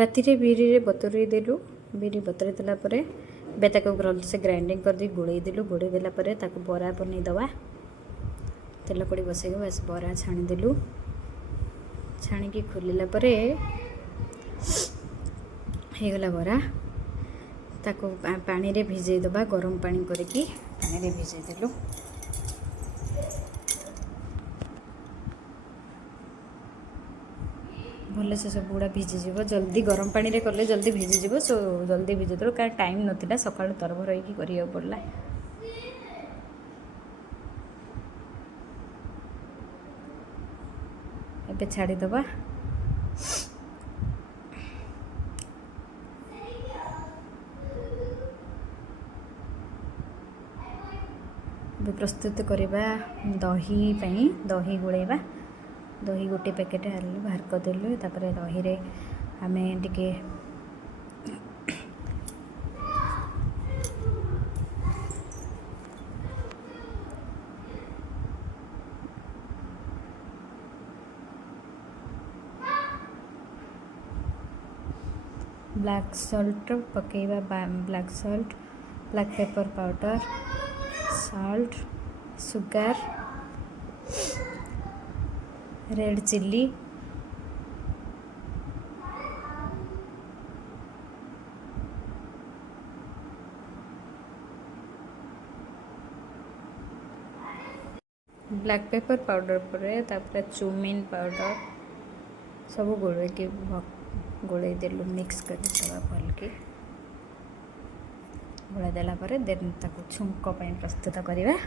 राति बिरी बतुरी देलु बिरी बतुरी देला परे भलसे ग्राइंडिंग कर दी गोड़े देलु गोड़े देला परे ताको बरा बनै दवा तेल कड़ी बसैक बस बरा छाणीदेलु छाणिकी खोलिला परे हेगला बरा ताको पानी रे भिजै दबा गरम पानी करके पानी रे भिजै देलु भले से सब गुड़ा भिजीज जल्दी गरम पानी रे कले जल्दी भिजीज सो जल्दी भिजेदेलु कारण टाइम नथिला सकाळु तरभर होइकी करिया पड़ला एबे छाड़ी दबा प्रस्तुत करवा दही पई दही गोलेबा दही गोटे पैकेट आलू बाहर करदेलु तापर दही रे आमे टिके ब्लैक सॉल्ट पकेबा black salt black pepper powder salt sugar red chilli black pepper powder पर तापर चुमिन पाउडर सब गोले देलु मिक्स कर भल के गोला देला परे देन ताको छुंक पई प्रस्तुत करिवा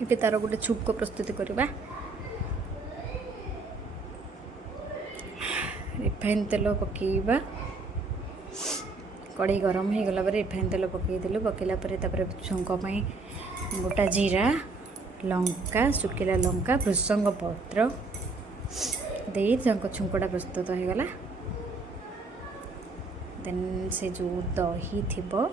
ये तार गोटे छुक प्रस्तुत करवा रिफाइन तेल पकेबा कड़े गरम हो गला रिफाइन तेल पकईदेलु पकेला छुंक गोटा जीरा लंका सुखिला लंका भृसंग पत्र दे छुंकटा प्रस्तुत हो गला देन से जो दही थिबो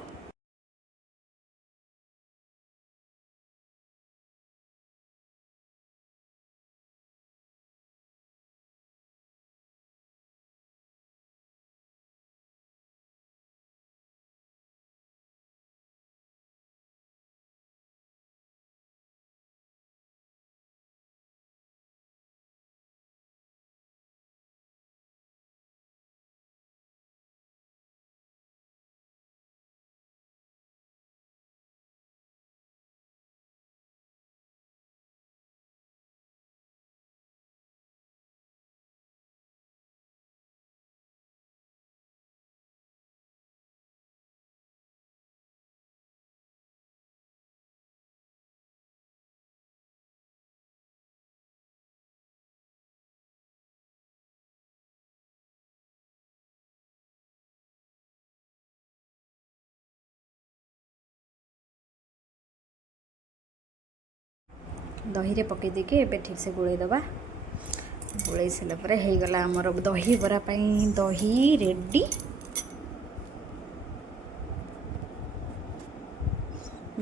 दही रे पकई देके एबे ठीक से गोले दबा गोले सारा पर हो गला आमर दही बरा पाई दही रेडी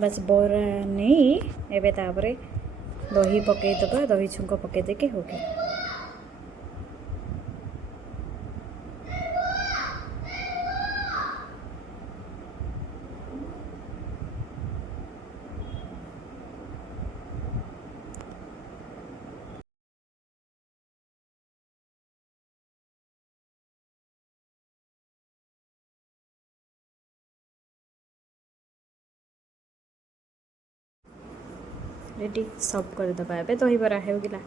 बस बरा नहीं एबे तापरे दही पकई दबा दही छुंक पकई देके हो गया। रेडी सब करदेवा ए दहीबरा होगा